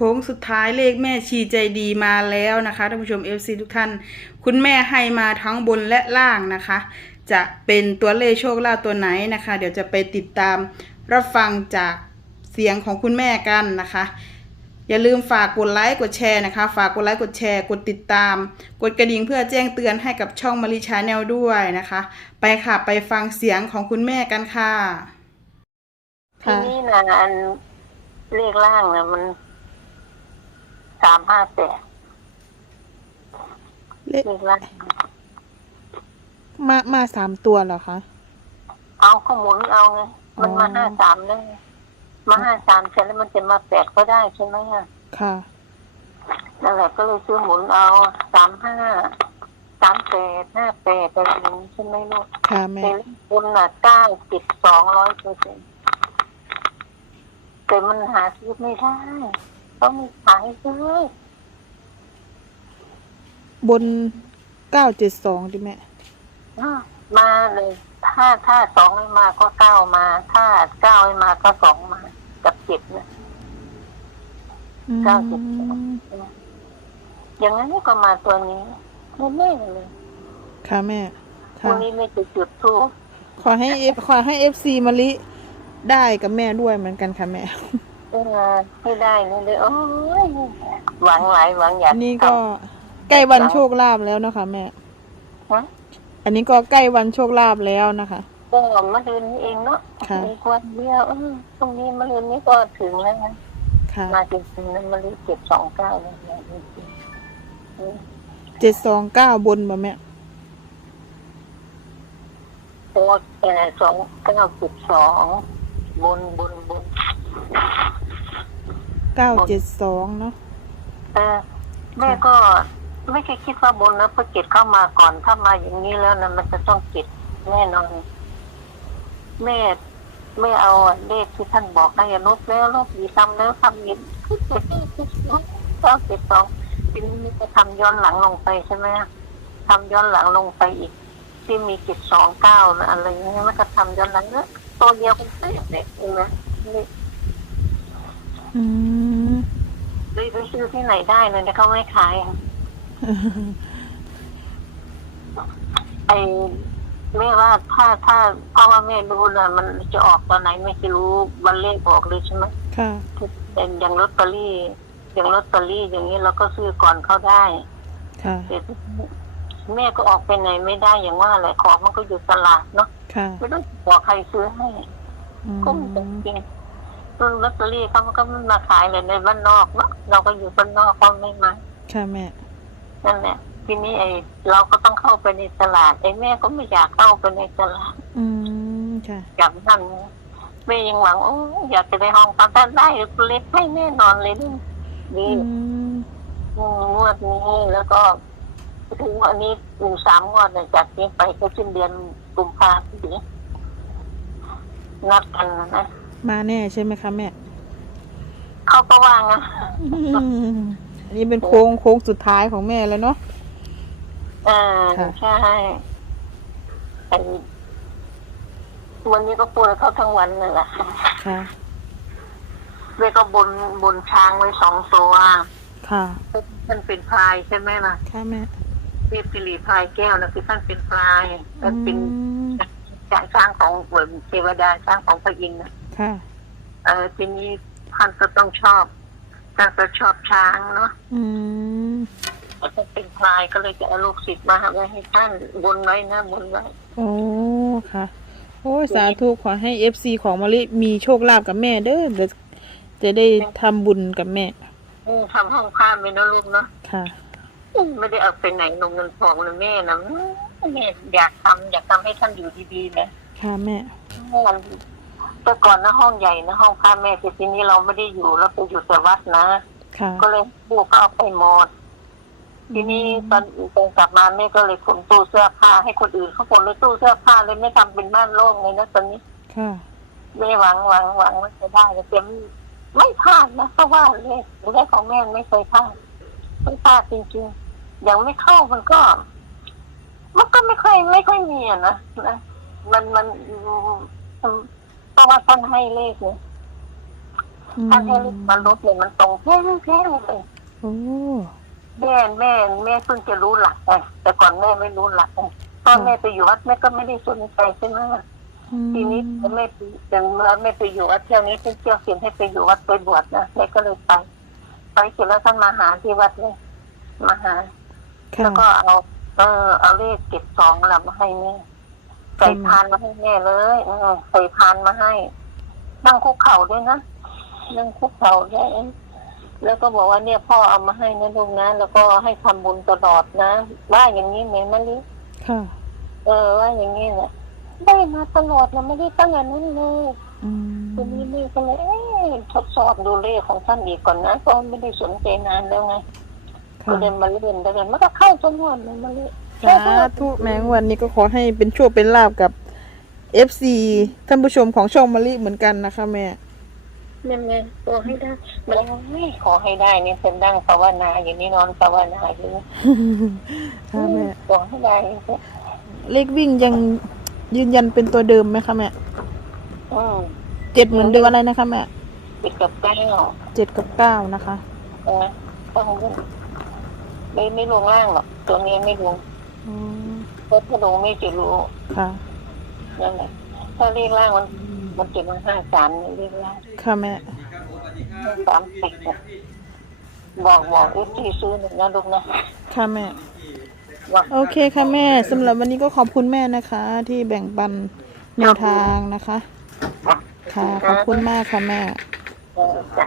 โค้งสุดท้ายเลขแม่ชีใจดีมาแล้วนะคะท่านผู้ชม FC ทุกท่าน คุณแม่ให้มาทั้งบนและล่างนะคะ จะเป็นตัวเลขโชคลาภตัวไหนนะคะ เดี๋ยวจะไปติดตามรับฟังจากเสียงของคุณแม่กันนะคะ อย่าลืมฝากกดไลค์กดแชร์นะคะ ฝากกดไลค์กดแชร์กดติดตาม กดกระดิ่งเพื่อแจ้งเตือนให้กับช่องมาริชาแนลด้วยนะคะ ไปค่ะไปฟังเสียงของคุณแม่กันค่ะ ที่นี้นะอันเลขล่างนะมัน สามห้าแปดเลขเลขล่างมามาสามตัวเหรอคะ เอาข้อมูลเอาไงมันมาอ๋อห้าสามเลยมาห้าสามเสร็จแล้วมันจะมาแปดก็ได้ใช่ไหมอะค่ะ นั่นแหละก็เลยซื้อหมุนเอาสามห้าสามแปดห้าแปดอะไรอย่างนี้ใช่ไหมลูกค่ะแม่ในคุณน่ะเก้าสิบสองร้อยเปอร์เซ็นต์แต่มันหาซื้อไม่ได้ ต้องมีขายซื้อบนเก้าเจ็ดสองดิแม่อ้าวมาเลย ถ้าถ้าสองไม่มาก็เก้ามา ถ้าเก้าไม่มาก็สองมา กับเจ็ดนะเก้าสิบสอง อย่างนั้นก็มาตัวนี้ไม่แน่เลยค่ะแม่ พรุ่ค่ะ งนี้ไม่จะจุดทูบขอให้เอฟขอให้เอฟซีมาลิได้กับแม่ด้วยเหมือนกันค่ะแม่ เออให้ได้นี่เลยโอ้ยหวังหลายหวังอยากอันนี้ก็ท ใกล้วันโชคลาภแล้วนะคะแม่ำฮะอันนี้ก็ใกล้วันโชคลาภแล้วนะคะก็เมื่อคืนนี้เองเนาะค่ะมีควันเดียวเออตรงนี้เมื่อคืนนี้ก็ถึงแล้วนะค่ะมาจริงๆนะมาลีเจ็ดสองเก้าเลยนะจริงๆอืมเจ็ดสองเก้าบนบ่แม่ตัวแก่สองเก้าสิบสองบนบนบน เก้าเจ็ดสองเนาะเออแม่ก็ไม่เคยคิดว่าบนนะเพราะเจ็ดเข้ามาก่อนถ้ามาอย่างนี้แล้วนะมันจะต้องเจ็ดแน่นอนแม่ไม่เอาเลขที่ท่านบอกให้ลบแล้วลบอีกทำแล้วทำอีกคือเจ็ดเจ็ดสองเก้าเจ็ดสองทีนี้จะทำย้อนหลังลงไปใช่ไหมทำย้อนหลังลงไปอีก ที่มีเจ็ดสองเก้านะอะไรอย่างเงี้ยมันก็ทำย้อนหลังเนอะตัวเดียวกันเป๊ะเลยเองนะนี่อืมเลยไป ซื้อที่ไหนได้เลยนะเขาไม่ขายอะไอ้แม่ว่าถ้าถ้าเพราะว่าแม่รู้นะมันจะออกตอนไหนไม่รู้วันเลขออกเลยใช่ไหมค่ะเป็นอย่างลอตเตอรี่ อย่างลอตเตอรี่อย่างนี้เราก็ซื้อก่อนเขาได้ค่ะแต่แม่ก็ออกไปไหนไม่ได้อย่างว่าแหละของมันก็อยู่ตลาดเนาะค่ะไม่ต้องบอกใครซื้อให้อืมก็มีแต่จริง ซึ่งลอตเตอรี่เขามันก็ไม่มาขายเลยในบ้านนอกเนาะเราก็อยู่บ้านนอกเขาไม่มาค่ะแม่นั่นแหละทีนี้ไอ้เราก็ต้องเข้าไปในตลาดไอ้แม่ก็ไม่อยากเข้าไปในตลาด อืมค่ะอย่างนั้นแม่ยังหวังโอ้อยากจะได้ห้องพักถ้าได้เล็กให้แน่นอนเลยนี่ดีอืมอืมงวดนี้แล้วก็ถึงวันนี้หนึ่งสามงวดเนี่ยจากนี้ไปก็สิ้นเดือนกุมภาพันธ์นัดกันนะนะ มาแน่ใช่ไหมคะแม่เขาก็ว่างั้นอืมอันนี้เป็นโค้งโค้งสุดท้ายของแม่แล้วเนาะเออค่ะใช่ไอ้วันนี้ก็ปวดเขาทั้งวันเลยแหละค่ะแม่ก็บนบนช้างไว้สองตัว ค่ะมันเป็นพลายใช่ไหมล่ะค่ะแม่เทพสิริพลายแก้วนะคือท่านเป็นพลายมันเป็นอืมช้างของเหมือนเทวดาช้างของพระอินทร์นะ ค่ะ เออทีนี้ท่านก็ต้องชอบท่านก็ชอบช้างเนาะอืมท่านเป็นพลายก็เลยจะเอาลูกศิษย์มาไว้ให้ท่านบนไว้นะบนไว้โอ้ค่ะ โอ้ยสาธุขอให้เอฟซีของมาลิมีโชคลาภกับแม่เด้อเดี๋ยวจะได้ทำบุญกับแม่ อืมทำห้องผ้าไปนะลูกเนาะค่ะอืมไม่ได้เอาไปไหนลงเงินทองเลยแม่นะอืมแม่อยากทำอยากทำให้ท่านอยู่ดีๆนะค่ะแม่มัน แต่ก่อนนะห้องใหญ่นะห้องพระแม่แต่ทีนี้เราไม่ได้อยู่เราไปอยู่แต่วัดนะ ค่ะ ก็เลยปูก็เอาไปหมด ทีนี้ตอนตอนกลับมาแม่ก็เลยขนตู้เสื้อผ้าให้คนอื่นเขาขนเลยตู้เสื้อผ้าเลยไม่ทำเป็นบ้านโล่งเลยนะตอนนี้ค่ะ แม่หวังหวังหวังว่าจะได้แต่ไม่พลาดนะเพราะว่าเลขเลขของแม่ไม่เคยพลาดไม่พลาดจริงๆอย่างไม่เข้ามันก็ มันก็ไม่ค่อยไม่ค่อยมีอะนะนะมันมันเพ ราะว่าท่านให้เลขเนี่ยอืมถ้าให้เลขมันลดเลยมันตรงแค่แค่เลยโอ้แม่แม่แม่เพิ่งจะรู้หลักไงแต่ก่อนแม่ไม่รู้หลักไงตอนแม่ไปอยู่วัดแม่ก็ไม่ได้สนใจใช่ไหมอืมทีนี้แม่ไปแต่เมื่อแม่ไปอยู่วัดเที่ยวนี้เพิ่งเที่ยวเขียนให้ไปอยู่วัดไปบวชนะแม่ก็เลยไป ไปเสร็จแล้วท่านมาหาที่วัดเลยมาหา ค่ะแล้วก็เอา เออเอาเลขเก็บสองหลับมาให้แม่ ใส่พานมาให้แม่เลยเออใส่พานมาให้ นั่งคุกเข่าด้วยนะนั่งคุกเข่าด้วยแล้วก็บอกว่าเนี่ยพ่อเอามาให้นะลูกนะแล้วก็ให้ทำบุญตลอดนะว่าอย่างนี้ไหมมะลิค่ะเออว่าอย่างนี้เนี่ยได้มาตลอดนะไม่ได้ตั้งแต่นั้นเลยอืมทีนี้แม่ก็เลยเอ๊ะทดสอบดูเลขของท่านอีกก่อนนะเพราะไม่ได้สนใจนานแล้วไงค่ะก็เลยมาเล่นแล้วกันมันก็เข้าจนหมดเลยมาเล่น สาธุแมงวันนี้ก็ขอให้เป็นโชคเป็นลาบกับ FC ท่านผู้ชมของช่องมะลิเหมือนกันนะคะแม่แม่แม่ขอให้ได้มันไม่ขอให้ได้นี่เป็นดังภาวนาอย่างนี้นอนภาวนาอยู่ค่ะแม่ขอให้ได้เลขวิ่งยังยืนยันเป็นตัวเดิมไหมคะแม่อืมเจ็ดเหมือนเดิมอะไรนะคะแม่ปิดกับเก้าเจ็ดกับเก้านะคะเออต้องไม่ไม่ลงล่างหรอกตัวนี้ไม่ลง อืมเพราะถ้าลงไม่จะรู้ค่ะ นั่นแหละถ้าเลขล่างมัน มันจะมาห้าสามเลขล่างค่ะแม่ห้าสามสิบเนี่ยบอกบอกเอฟซีซื้อหนึ่งนะลูกนะค่ะแม่ว่าโอเคค่ะแม่สำหรับวันนี้ก็ขอบคุณแม่นะคะ ที่แบ่งปันแนวทางนะคะ ค่ะขอบคุณมากค่ะแม่ เออจ้ะ